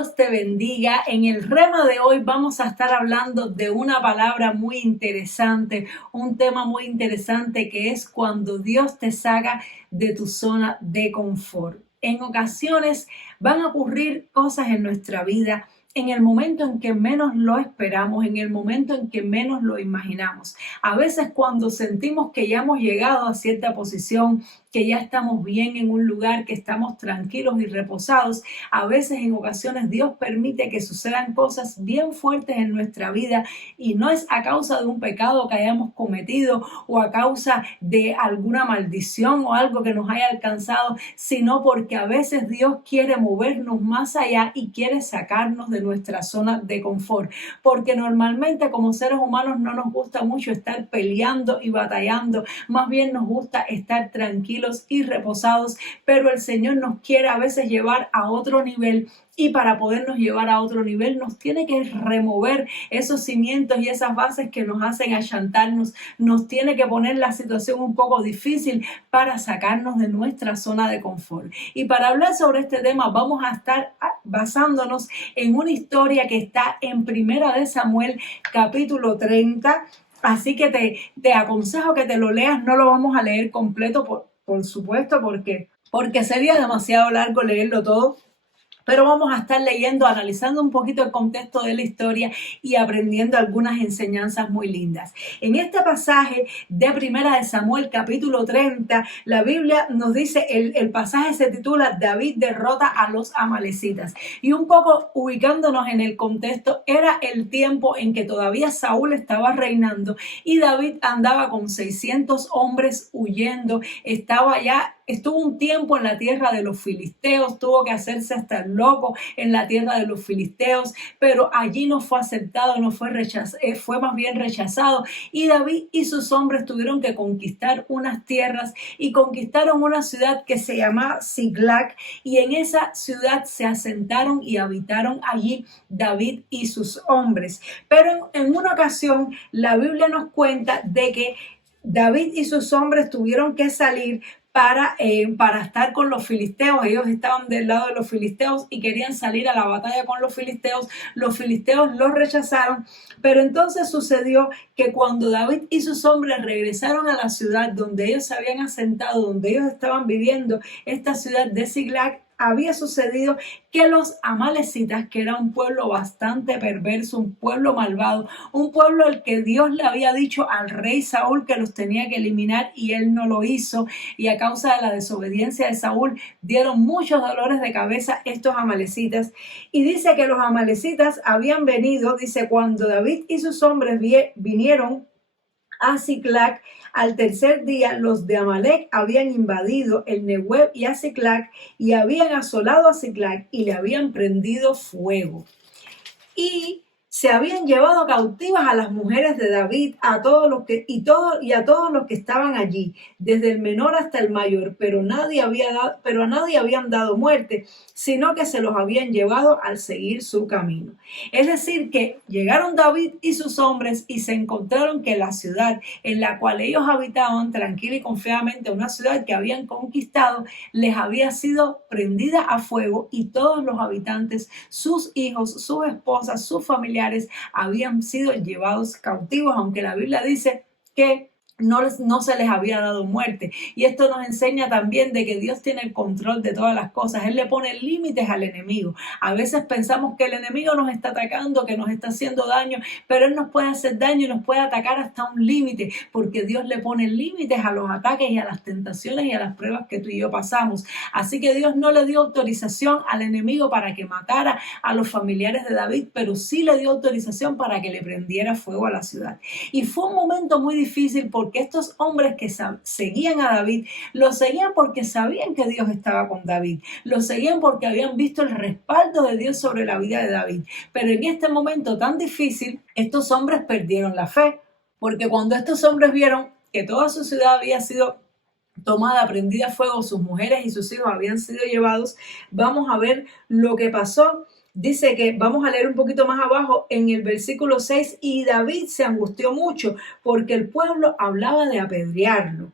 Dios te bendiga. En el rema de hoy vamos a estar hablando de una palabra muy interesante, un tema muy interesante que es cuando Dios te saca de tu zona de confort. En ocasiones van a ocurrir cosas en nuestra vida en el momento en que menos lo esperamos, en el momento en que menos lo imaginamos. A veces cuando sentimos que ya hemos llegado a cierta posición, que ya estamos bien en un lugar, que estamos tranquilos y reposados, a veces en ocasiones Dios permite que sucedan cosas bien fuertes en nuestra vida y no es a causa de un pecado que hayamos cometido o a causa de alguna maldición o algo que nos haya alcanzado, sino porque a veces Dios quiere movernos más allá y quiere sacarnos de nuestra zona de confort, porque normalmente como seres humanos no nos gusta mucho estar peleando y batallando, más bien nos gusta estar tranquilos y reposados, pero el Señor nos quiere a veces llevar a otro nivel. Y para podernos llevar a otro nivel nos tiene que remover esos cimientos y esas bases que nos hacen achantarnos. Nos tiene que poner la situación un poco difícil para sacarnos de nuestra zona de confort. Y para hablar sobre este tema vamos a estar basándonos en una historia que está en Primera de Samuel, capítulo 30. Así que te aconsejo que te lo leas. No lo vamos a leer completo, por supuesto, porque sería demasiado largo leerlo todo. Pero vamos a estar leyendo, analizando un poquito el contexto de la historia y aprendiendo algunas enseñanzas muy lindas. En este pasaje de Primera de Samuel, capítulo 30, la Biblia nos dice, el pasaje se titula David derrota a los amalecitas. Y un poco ubicándonos en el contexto, era el tiempo en que todavía Saúl estaba reinando y David andaba con 600 hombres huyendo, estuvo un tiempo en la tierra de los filisteos, tuvo que hacerse hasta el loco en la tierra de los filisteos, pero allí no fue aceptado, no fue rechazado, fue más bien rechazado. Y David y sus hombres tuvieron que conquistar unas tierras y conquistaron una ciudad que se llama Ziklag, y en esa ciudad se asentaron y habitaron allí David y sus hombres. Pero en una ocasión la Biblia nos cuenta de que David y sus hombres tuvieron que salir para estar con los filisteos. Ellos estaban del lado de los filisteos y querían salir a la batalla con los filisteos los rechazaron, pero entonces sucedió que cuando David y sus hombres regresaron a la ciudad donde ellos se habían asentado, donde ellos estaban viviendo, esta ciudad de Ziklag, había sucedido que los amalecitas, que era un pueblo bastante perverso, un pueblo malvado, un pueblo al que Dios le había dicho al rey Saúl que los tenía que eliminar y él no lo hizo, y a causa de la desobediencia de Saúl dieron muchos dolores de cabeza estos amalecitas. Y dice que los amalecitas habían venido, dice, cuando David y sus hombres vinieron a Ziklag, al tercer día los de Amalec habían invadido el Negev y a Ziklag, y habían asolado a Ziklag y le habían prendido fuego. Y se habían llevado cautivas a las mujeres de David, a todos los que estaban allí, desde el menor hasta el mayor, pero a nadie habían dado muerte, sino que se los habían llevado al seguir su camino. Es decir, que llegaron David y sus hombres y se encontraron que la ciudad en la cual ellos habitaban tranquila y confiadamente, una ciudad que habían conquistado, les había sido prendida a fuego, y todos los habitantes, sus hijos, sus esposas, sus familiares, habían sido llevados cautivos, aunque la Biblia dice que no se les había dado muerte. Y esto nos enseña también de que Dios tiene el control de todas las cosas. Él le pone límites al enemigo. A veces pensamos que el enemigo nos está atacando, que nos está haciendo daño, pero él nos puede hacer daño y nos puede atacar hasta un límite, porque Dios le pone límites a los ataques y a las tentaciones y a las pruebas que tú y yo pasamos. Así que Dios no le dio autorización al enemigo para que matara a los familiares de David, pero sí le dio autorización para que le prendiera fuego a la ciudad. Y fue un momento muy difícil, porque estos hombres que seguían a David, lo seguían porque sabían que Dios estaba con David, lo seguían porque habían visto el respaldo de Dios sobre la vida de David. Pero en este momento tan difícil, estos hombres perdieron la fe, porque cuando estos hombres vieron que toda su ciudad había sido tomada, prendida a fuego, sus mujeres y sus hijos habían sido llevados, vamos a ver lo que pasó. Dice que, vamos a leer un poquito más abajo en el versículo 6, y David se angustió mucho porque el pueblo hablaba de apedrearlo,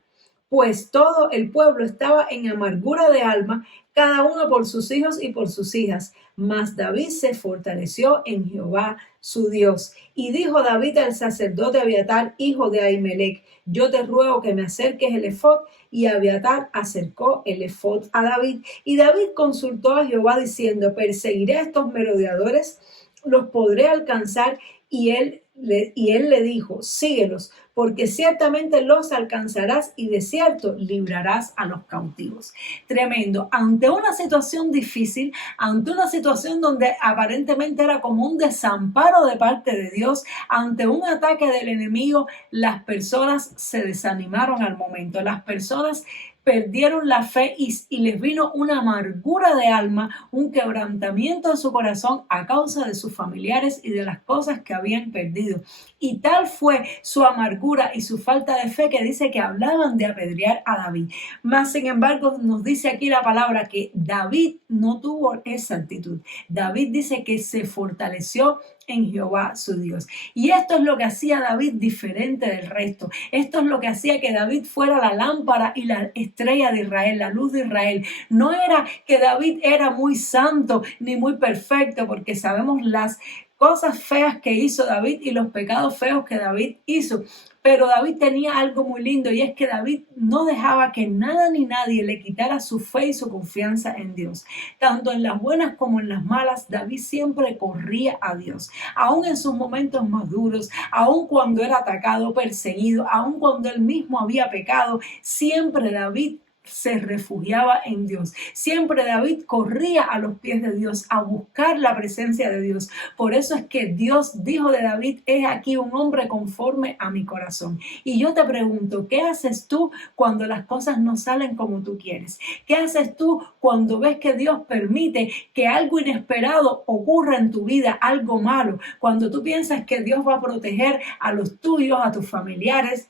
pues todo el pueblo estaba en amargura de alma, cada uno por sus hijos y por sus hijas. Mas David se fortaleció en Jehová su Dios. Y dijo David al sacerdote Abiatar, hijo de Ahimelech: yo te ruego que me acerques el efod. Y Abiatar acercó el efod a David. Y David consultó a Jehová diciendo: perseguiré a estos merodeadores, los podré alcanzar. Y él le dijo: síguelos, porque ciertamente los alcanzarás y de cierto librarás a los cautivos. Tremendo. Ante una situación difícil, ante una situación donde aparentemente era como un desamparo de parte de Dios, ante un ataque del enemigo, las personas se desanimaron al momento. Las personas perdieron la fe y les vino una amargura de alma, un quebrantamiento de su corazón a causa de sus familiares y de las cosas que habían perdido. Y tal fue su amargura y su falta de fe que dice que hablaban de apedrear a David. Mas, sin embargo, nos dice aquí la palabra que David no tuvo esa actitud. David dice que se fortaleció en Jehová su Dios. Y esto es lo que hacía David diferente del resto. Esto es lo que hacía que David fuera la lámpara y la estrella de Israel, la luz de Israel. No era que David era muy santo ni muy perfecto, porque sabemos las cosas feas que hizo David y los pecados feos que David hizo. Pero David tenía algo muy lindo, y es que David no dejaba que nada ni nadie le quitara su fe y su confianza en Dios. Tanto en las buenas como en las malas, David siempre corría a Dios. Aún en sus momentos más duros, aún cuando era atacado, perseguido, aún cuando él mismo había pecado, siempre David se refugiaba en Dios. Siempre David corría a los pies de Dios a buscar la presencia de Dios. Por eso es que Dios dijo de David: es aquí un hombre conforme a mi corazón. Y yo te pregunto, ¿qué haces tú cuando las cosas no salen como tú quieres? ¿Qué haces tú cuando ves que Dios permite que algo inesperado ocurra en tu vida, algo malo? Cuando tú piensas que Dios va a proteger a los tuyos, a tus familiares,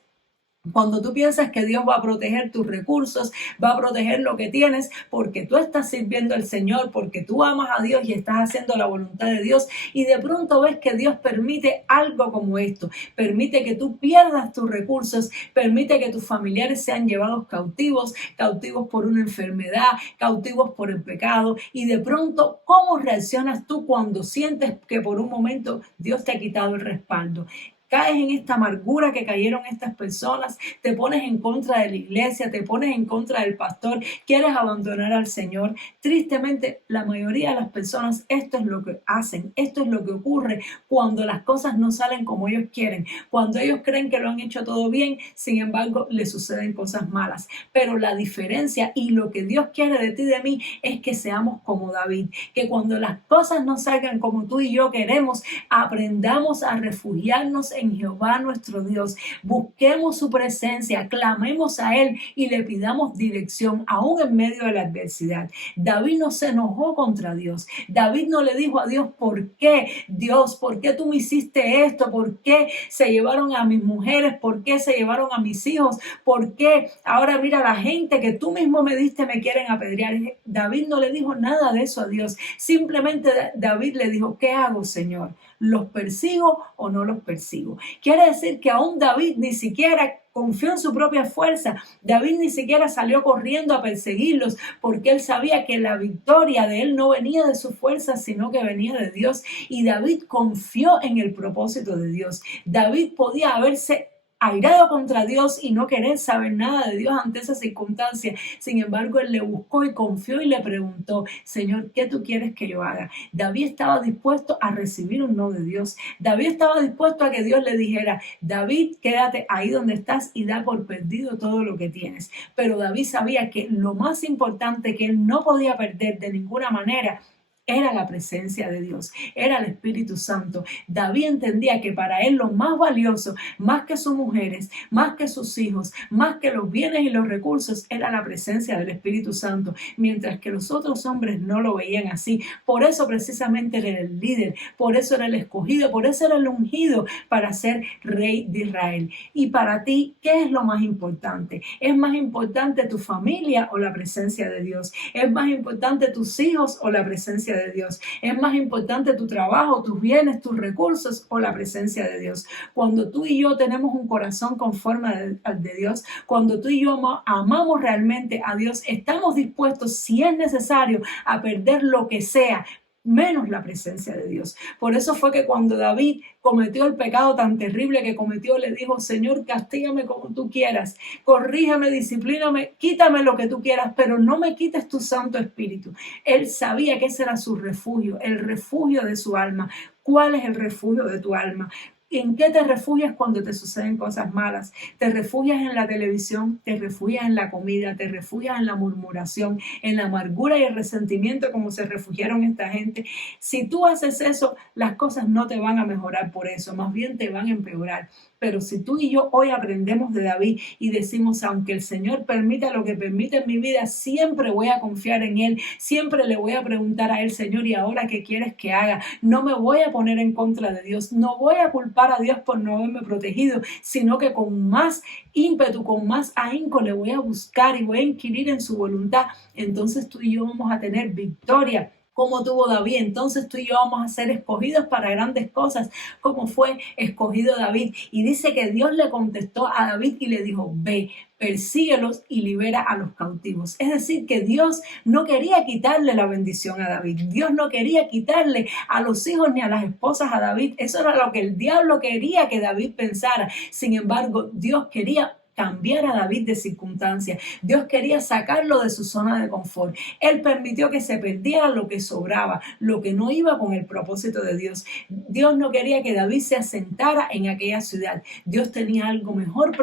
cuando tú piensas que Dios va a proteger tus recursos, va a proteger lo que tienes, porque tú estás sirviendo al Señor, porque tú amas a Dios y estás haciendo la voluntad de Dios, y de pronto ves que Dios permite algo como esto, permite que tú pierdas tus recursos, permite que tus familiares sean llevados cautivos, cautivos por una enfermedad, cautivos por el pecado, y de pronto, ¿cómo reaccionas tú cuando sientes que por un momento Dios te ha quitado el respaldo? Caes en esta amargura que cayeron estas personas, te pones en contra de la iglesia, te pones en contra del pastor, quieres abandonar al Señor. Tristemente, la mayoría de las personas esto es lo que hacen, esto es lo que ocurre cuando las cosas no salen como ellos quieren, cuando ellos creen que lo han hecho todo bien, sin embargo, les suceden cosas malas. Pero la diferencia y lo que Dios quiere de ti y de mí es que seamos como David, que cuando las cosas no salgan como tú y yo queremos, aprendamos a refugiarnos en Jehová nuestro Dios, busquemos su presencia, clamemos a Él y le pidamos dirección aún en medio de la adversidad. David no se enojó contra Dios. David no le dijo a Dios: ¿por qué, Dios? ¿Por qué tú me hiciste esto? ¿Por qué se llevaron a mis mujeres? ¿Por qué se llevaron a mis hijos? ¿Por qué ahora mira la gente que tú mismo me diste me quieren apedrear? David no le dijo nada de eso a Dios. Simplemente David le dijo: ¿qué hago, Señor? ¿Los persigo o no los persigo? Quiere decir que aún David ni siquiera confió en su propia fuerza. David ni siquiera salió corriendo a perseguirlos, porque él sabía que la victoria de él no venía de su fuerza, sino que venía de Dios. Y David confió en el propósito de Dios. David podía haberse airado contra Dios y no querer saber nada de Dios ante esa circunstancia. Sin embargo, él le buscó y confió y le preguntó: Señor, ¿qué tú quieres que yo haga? David estaba dispuesto a recibir un no de Dios. David estaba dispuesto a que Dios le dijera: David, quédate ahí donde estás y da por perdido todo lo que tienes. Pero David sabía que lo más importante que él no podía perder de ninguna manera era la presencia de Dios, era el Espíritu Santo. David entendía que para él lo más valioso, más que sus mujeres, más que sus hijos, más que los bienes y los recursos, era la presencia del Espíritu Santo, mientras que los otros hombres no lo veían así. Por eso precisamente era el líder, por eso era el escogido, por eso era el ungido para ser rey de Israel. Y para ti, ¿qué es lo más importante? ¿Es más importante tu familia o la presencia de Dios? ¿Es más importante tus hijos o la presencia de Dios? ¿Es más importante tu trabajo, tus bienes, tus recursos o la presencia de Dios? Cuando tú y yo tenemos un corazón conforme al de Dios, cuando tú y yo amamos realmente a Dios, estamos dispuestos, si es necesario, a perder lo que sea, menos la presencia de Dios. Por eso fue que cuando David cometió el pecado tan terrible que cometió, le dijo: Señor, castígame como tú quieras, corrígeme, disciplíname, quítame lo que tú quieras, pero no me quites tu Santo Espíritu. Él sabía que ese era su refugio, el refugio de su alma. ¿Cuál es el refugio de tu alma? ¿En qué te refugias cuando te suceden cosas malas? ¿Te refugias en la televisión? ¿Te refugias en la comida? ¿Te refugias en la murmuración, en la amargura y el resentimiento como se refugiaron esta gente? Si tú haces eso, las cosas no te van a mejorar por eso, más bien te van a empeorar. Pero si tú y yo hoy aprendemos de David y decimos: aunque el Señor permita lo que permite en mi vida, siempre voy a confiar en Él, siempre le voy a preguntar a Él: Señor, ¿y ahora qué quieres que haga? No me voy a poner en contra de Dios, no voy a culpar a Dios por no haberme protegido, sino que con más ímpetu, con más ahínco le voy a buscar y voy a inquirir en su voluntad. Entonces tú y yo vamos a tener victoria, como tuvo David. Entonces tú y yo vamos a ser escogidos para grandes cosas, como fue escogido David. Y dice que Dios le contestó a David y le dijo: ve, persíguelos y libera a los cautivos. Es decir, que Dios no quería quitarle la bendición a David. Dios no quería quitarle a los hijos ni a las esposas a David. Eso era lo que el diablo quería que David pensara. Sin embargo, Dios quería cambiar a David de circunstancias. Dios quería sacarlo de su zona de confort. Él permitió que se perdiera lo que sobraba, lo que no iba con el propósito de Dios. Dios no quería que David se asentara en aquella ciudad. Dios tenía algo mejor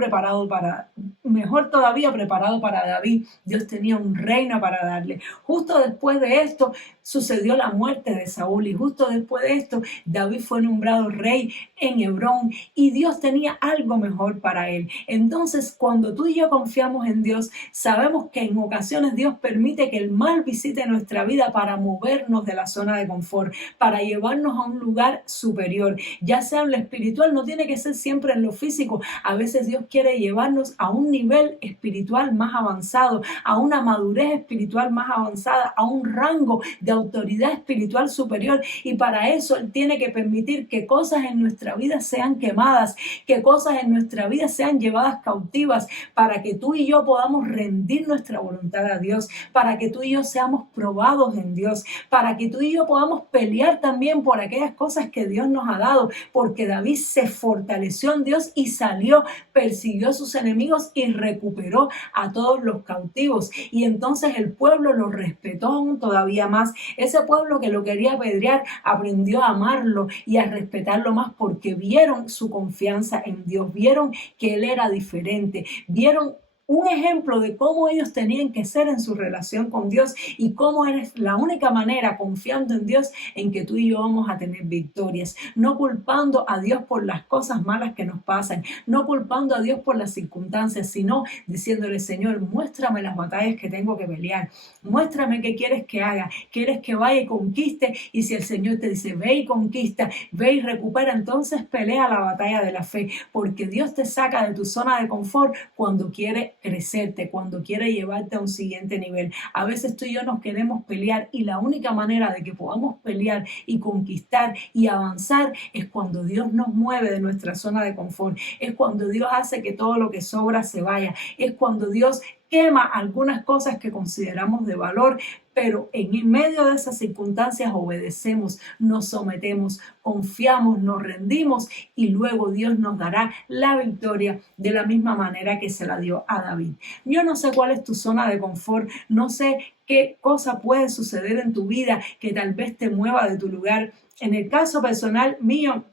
todavía preparado para David. Dios tenía un reino para darle. Justo después de esto sucedió la muerte de Saúl, y justo después de esto David fue nombrado rey en Hebrón, y Dios tenía algo mejor para él. Entonces, cuando tú y yo confiamos en Dios, sabemos que en ocasiones Dios permite que el mal visite nuestra vida para movernos de la zona de confort, para llevarnos a un lugar superior, ya sea en lo espiritual. No tiene que ser siempre en lo físico. A veces Dios quiere llevarnos a un nivel espiritual más avanzado, a una madurez espiritual más avanzada, a un rango de autoridad espiritual superior, y para eso Él tiene que permitir que cosas en nuestra vida sean quemadas, que cosas en nuestra vida sean llevadas cautivas, para que tú y yo podamos rendir nuestra voluntad a Dios, para que tú y yo seamos probados en Dios, para que tú y yo podamos pelear también por aquellas cosas que Dios nos ha dado, porque David se fortaleció en Dios y salió, persiguió a sus enemigos y recuperó a todos los cautivos, y entonces el pueblo lo respetó aún todavía más. Ese pueblo que lo quería apedrear aprendió a amarlo y a respetarlo más, porque vieron su confianza en Dios, vieron que Él era diferente, vieron un ejemplo de cómo ellos tenían que ser en su relación con Dios, y cómo eres la única manera, confiando en Dios, en que tú y yo vamos a tener victorias, no culpando a Dios por las cosas malas que nos pasan, no culpando a Dios por las circunstancias, sino diciéndole: Señor, muéstrame las batallas que tengo que pelear, muéstrame qué quieres que haga, quieres que vaya y conquiste. Y si el Señor te dice: ve y conquista, ve y recupera, entonces pelea la batalla de la fe, porque Dios te saca de tu zona de confort cuando quiere crecerte, cuando quiere llevarte a un siguiente nivel. A veces tú y yo nos queremos pelear, y la única manera de que podamos pelear y conquistar y avanzar es cuando Dios nos mueve de nuestra zona de confort, es cuando Dios hace que todo lo que sobra se vaya, es cuando Dios quema algunas cosas que consideramos de valor, pero en medio de esas circunstancias obedecemos, nos sometemos, confiamos, nos rendimos, y luego Dios nos dará la victoria de la misma manera que se la dio a David. Yo no sé cuál es tu zona de confort, no sé qué cosa puede suceder en tu vida que tal vez te mueva de tu lugar. En el caso personal mío,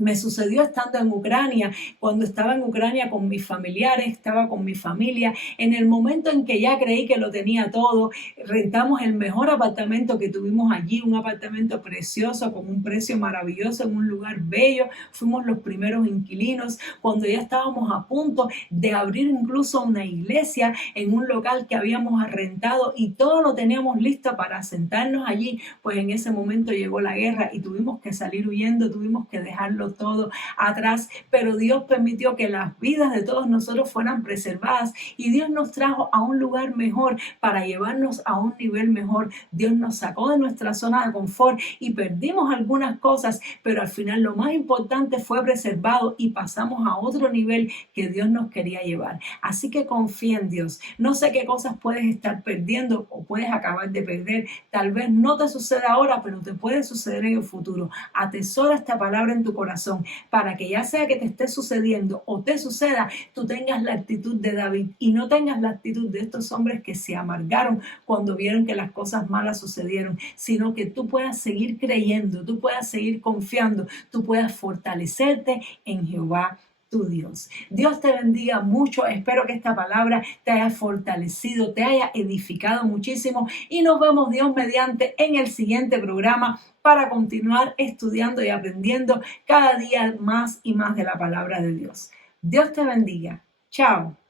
me sucedió estando en Ucrania. Cuando estaba en Ucrania con mis familiares, estaba con mi familia, en el momento en que ya creí que lo tenía todo, rentamos el mejor apartamento que tuvimos allí, un apartamento precioso con un precio maravilloso en un lugar bello. Fuimos los primeros inquilinos. Cuando ya estábamos a punto de abrir incluso una iglesia en un local que habíamos arrendado, y todo lo teníamos listo para sentarnos allí, pues en ese momento llegó la guerra y tuvimos que salir huyendo, tuvimos que dejarlo dejarlo todo atrás, pero Dios permitió que las vidas de todos nosotros fueran preservadas y Dios nos trajo a un lugar mejor para llevarnos a un nivel mejor. Dios nos sacó de nuestra zona de confort y perdimos algunas cosas, pero al final lo más importante fue preservado y pasamos a otro nivel que Dios nos quería llevar. Así que confía en Dios. No sé qué cosas puedes estar perdiendo o puedes acabar de perder. Tal vez no te suceda ahora, pero te puede suceder en el futuro. Atesora esta palabra en tu corazón para que ya sea que te esté sucediendo o te suceda, tú tengas la actitud de David y no tengas la actitud de estos hombres que se amargaron cuando vieron que las cosas malas sucedieron, sino que tú puedas seguir creyendo, tú puedas seguir confiando, tú puedas fortalecerte en Jehová tu Dios. Dios te bendiga mucho. Espero que esta palabra te haya fortalecido, te haya edificado muchísimo y nos vemos Dios mediante en el siguiente programa para continuar estudiando y aprendiendo cada día más y más de la palabra de Dios. Dios te bendiga. Chao.